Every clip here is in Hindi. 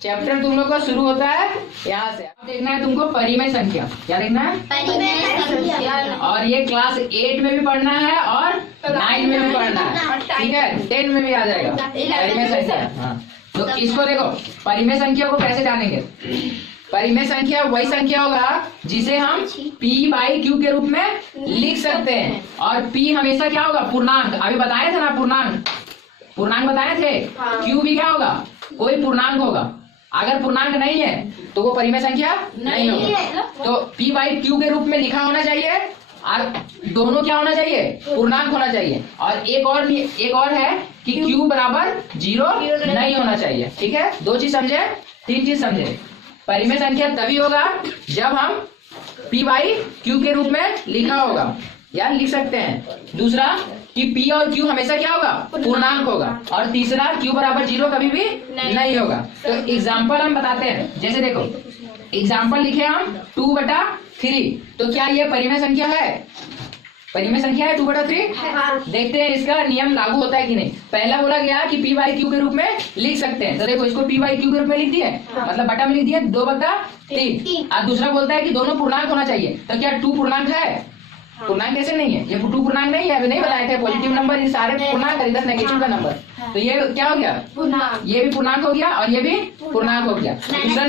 चैप्टर तुम लोग का शुरू होता है यहाँ से। अब देखना है तुमको परिमेय संख्या। क्या देखना है? परिमेय संख्या। और ये क्लास 8 में भी पढ़ना है और 9 में भी पढ़ना है, ठीक है? 10 में भी आ जाएगा परिमेय संख्या। हाँ, तो इसको देखो, परिमेय संख्या को कैसे जानेंगे? परिमेय संख्या वही संख्या होगा जिसे हम p/q के रूप में लिख सकते हैं। और p हमेशा क्या होगा? पूर्णांक। अभी बताए थे ना, पूर्णांक बताए थे। q भी क्या होगा? कोई पूर्णांक होगा। अगर पूर्णांक नहीं है तो वो परिमेय संख्या नहीं होगा। तो p/q के रूप में लिखा होना चाहिए और दोनों क्या होना चाहिए? पूर्णांक होना चाहिए। और एक और है कि q बराबर 0 नहीं होना चाहिए, ठीक है? 2 चीज समझे, 3 चीज समझे। परिमेय संख्या तभी होगा जब हम p/q के रूप में लिखा होगा या लिख सकते हैं। दूसरा कि p और q हमेशा क्या होगा? पूर्णांक होगा। और तीसरा q बराबर 0 कभी भी नहीं होगा। तो एग्जाम्पल हम बताते हैं। जैसे देखो, एग्जाम्पल लिखे हम 2/3। तो क्या ये परिमेय संख्या है? परिमेय संख्या है 2/3। देखते हैं इसका नियम लागू होता है कि नहीं। पहला बोला गया कि p/q के रूप में लिख सकते हैं। तो देखो, इसको p/q के रूप में लिख दिए, मतलब बटा में लिख दिए 2/3। और दूसरा बोलता है कि दोनों पूर्णांक होना चाहिए। तो क्या 2 पूर्णांक है? पूर्णांक कैसे नहीं है? ये 2 पूर्णांक नहीं है, अभी नहीं बताए थे। पॉजिटिव नंबर ये सारे पूर्णांक है, इधर नेगेटिव का नंबर। तो ये क्या हो गया? पूर्णांक। ये भी पूर्णांक हो गया और ये भी पूर्णांक हो गया। दूसरा,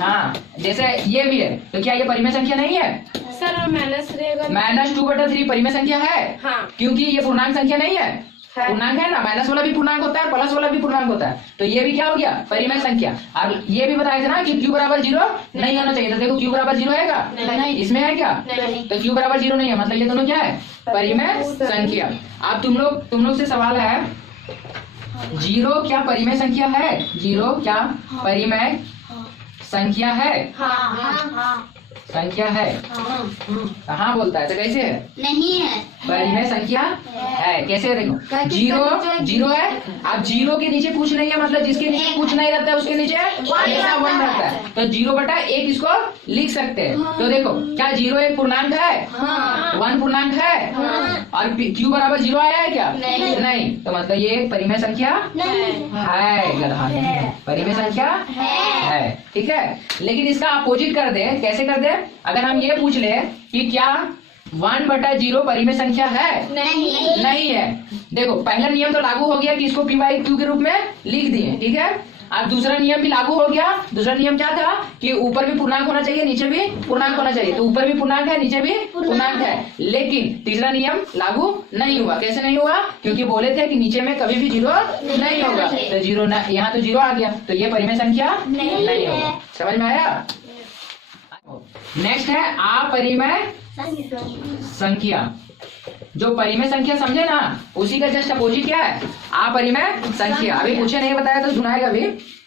हाँ, जैसे ये भी है। तो क्या ये परिमेय संख्या नहीं है? सर माइनस रहेगा। -2/3 परिमेय संख्या है। हाँ। क्योंकि ये पूर्णांक संख्या नहीं है। पूर्णांक है ना, माइनस वाला भी पूर्णांक होता है, प्लस वाला भी पूर्णांक होता है। तो ये भी क्या हो गया? परिमेय संख्या। और ये भी बताया था ना कि q बराबर 0 नहीं होना चाहिए। तो देखो, q बराबर 0 है नहीं, इसमें है क्या? नहीं। तो q बराबर 0 नहीं है, मतलब ये दोनों क्या है? परिमेय संख्या। अब तुम लोग से सवाल है, 0 क्या परिमेय संख्या है? 0 क्या परिमेय संख्या है? संख्या है। कहाँ बोलता है? तो कैसे है? नहीं है, परिमेय संख्या है। कैसे? देखो, 0 है। अब 0 के नीचे कुछ नहीं है, मतलब जिसके नीचे कुछ नहीं रहता है उसके नीचे हमेशा 1 रहता है। तो 0/1 इसको लिख सकते हैं। तो देखो, क्या 0 एक पूर्णांक है? 1 पूर्णांक है। और q बराबर 0 आया है क्या? नहीं। तो मतलब ये परिमेय संख्या है। परिमेय संख्या है, ठीक है? लेकिन इसका अपोजिट कर दे। कैसे कर दे? अगर हम ये पूछ ले कि क्या 1/0 परिमेय संख्या है? नहीं है। देखो, पहला नियम तो लागू हो गया कि इसको p/q के रूप में लिख दिए, ठीक है? अब दूसरा नियम भी लागू हो गया। दूसरा नियम क्या था कि ऊपर भी पूर्णांक होना चाहिए, नीचे भी पूर्णांक होना चाहिए। तो ऊपर भी पूर्णांक है, नीचे भी पूर्णांक है। लेकिन तीसरा नियम लागू नहीं हुआ। कैसे नहीं हुआ? क्योंकि बोले थे कि नीचे में कभी भी 0 नहीं होगा। तो 0 यहाँ तो 0 आ गया, तो ये परिमेय संख्या नहीं होगा। समझ में आया? नेक्स्ट है अपरिमेय संख्या। जो परिमेय संख्या समझे ना, उसी का जस्ट अपोजिट क्या है? अपरिमेय संख्या। अभी पूछे नहीं बताया तो सुनाएगा भी,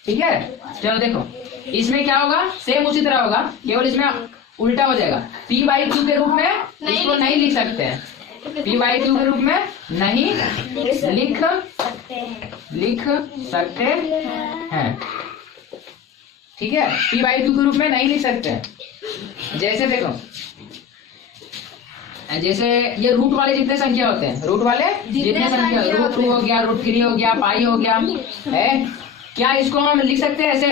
ठीक है? चलो देखो, इसमें क्या होगा? सेम उसी तरह होगा, केवल इसमें उल्टा हो जाएगा। p/q के रूप में इसको नहीं लिख सकते हैं। p/q के रूप में नहीं लिख सकते हैं, ठीक है? p/q के रूप में नहीं लिख सकते हैं। जैसे देखो, जैसे ये रूट वाले जितने संख्या होते हैं, रूट वाले जितने संख्या, √2 हो गया, √3 हो गया, पाई हो गया, है क्या इसको हम लिख सकते हैं ऐसे?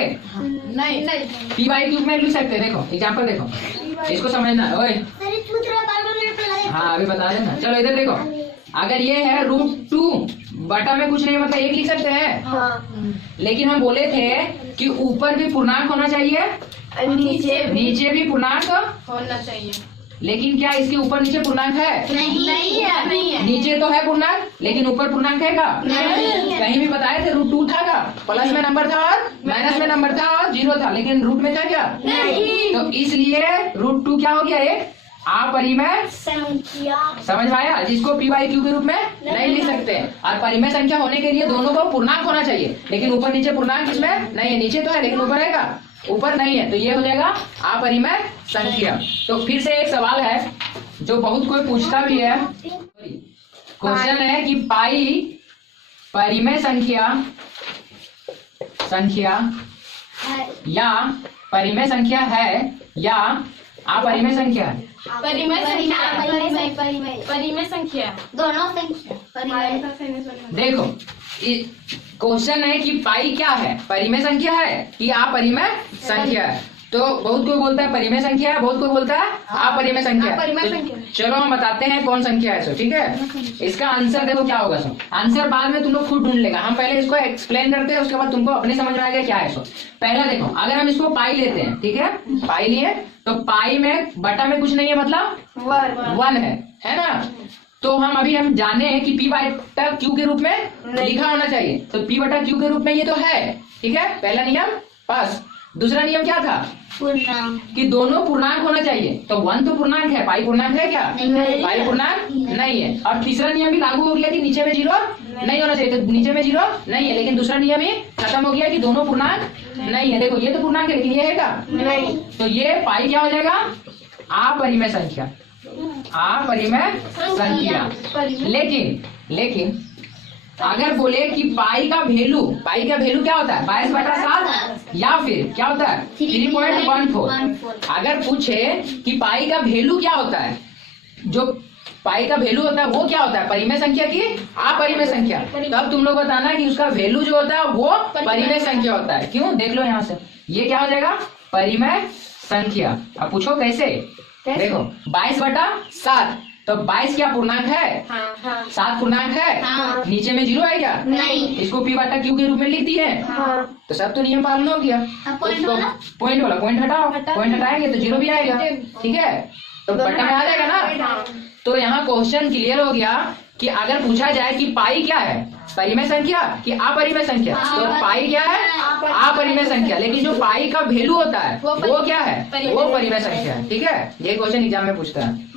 नहीं। p/q में लिख सकते हैं। देखो एग्जांपल देखो, इसको समझना है। ओए हाँ, अभी बता देना। चलो इधर देखो, अगर ये है √2 बटा में कुछ नहीं, मतलब 1 लिख सकते हैं। लेकिन हम बोले थे कि ऊपर भी पूर्णांक होना चाहिए, नीचे भी पूर्णांक होना चाहिए। लेकिन क्या इसके ऊपर नीचे पूर्णांक है? नहीं है। नीचे तो है पूर्णांक, लेकिन ऊपर पूर्णांक है का? नहीं। कहीं भी बताए थे √2 था का? प्लस में नंबर था और माइनस में नंबर था और 0 था, लेकिन रूट में था क्या? नहीं। तो इसलिए √2 क्या हो गया? एक अपरिमेय संख्या। समझ में आया? जिसको p/q के रूप में नहीं लिख सकते। और परिमेय संख्या होने के लिए दोनों को पूर्णांक होना चाहिए, लेकिन ऊपर नीचे पूर्णांक इसमें नहीं है। नीचे तो है लेकिन ऊपर है का? ऊपर नहीं है। तो ये हो जाएगा अपरिमेय संख्या। तो फिर से एक सवाल है जो बहुत कोई पूछता भी है। क्वेश्चन है कि पाई परिमेय संख्या या परिमेय संख्या है या अपरिमेय संख्या है? परिमेय संख्या। दोनों संख्या। देखो, क्वेश्चन है कि पाई क्या है, परिमेय संख्या है कि अपरिमेय संख्या है। तो बहुत कोई बोलता है परिमेय संख्या है, बहुत कोई बोलता है अपरिमेय संख्या है। अपरिमेय तो संख्या। चलो हम बताते हैं कौन संख्या है सो, ठीक है। इसका आंसर देखो क्या होगा सो, आंसर बाद में तुम लोग खुद ढूंढ लेगा, हम पहले इसको एक्सप्लेन करते हैं, उसके बाद तुमको अपने समझ में आएगा क्या है सो। पहला देखो, अगर हम इसको पाई लेते हैं, ठीक है, पाई लिए तो पाई में बटा में कुछ नहीं है, मतलब 1 है ना। तो हम जाने हैं कि p बटा q के रूप में लिखा होना चाहिए, तो p बटा q के रूप में ये तो है, ठीक है, पहला नियम पास। दूसरा नियम क्या था कि दोनों पूर्णांक होना चाहिए, तो 1 तो पूर्णांक है, पाई पूर्णांक है क्या, नहीं। पाई पूर्णांक नहीं है। और तीसरा नियम भी लागू हो गया कि नीचे में 0 नहीं होना चाहिए, तो नीचे में 0 नहीं है, लेकिन दूसरा नियम ही खत्म हो गया कि दोनों पूर्णांक नहीं है। देखो ये तो पूर्णांक है लेकिन ये है क्या नहीं। तो ये पाई क्या हो जाएगा, अपरिमेय संख्या, अपरिमेय संख्या। लेकिन अगर बोले कि पाई का वैल्यू क्या होता है 22/7 या फिर क्या होता है 3.14। अगर पूछे कि पाई का वैल्यू क्या होता है, जो पाई का वैल्यू होता है वो क्या होता है, परिमेय संख्या की अपरिमेय संख्या, तब तुम लोग बताना कि उसका वैल्यू जो होता है वो परिमेय संख्या होता है। क्यों, देख लो यहाँ से, ये क्या हो जाएगा परिमेय संख्या। अब पूछो कैसे, देखो 22/7, तो 22 क्या पूर्णांक है, 7 पूर्णांक है, नीचे में 0 है क्या नहीं। इसको p बटा q के रूप में लिख दिए, तो सब तो नियम पालन हो गया। पॉइंट वाला? पॉइंट हटाओ, पॉइंट हटाएंगे तो 0 भी आएगा, ठीक है, तो बटा में आ जाएगा ना। तो यहाँ क्वेश्चन क्लियर हो गया कि अगर पूछा जाए कि पाई क्या है, परिमेय संख्या कि अपरिमेय संख्या, तो पाई क्या है अपरिमेय संख्या, लेकिन जो पाई का वैल्यू होता है वो क्या है, वो परिमेय संख्या है, ठीक है। ये क्वेश्चन एग्जाम में पूछता है।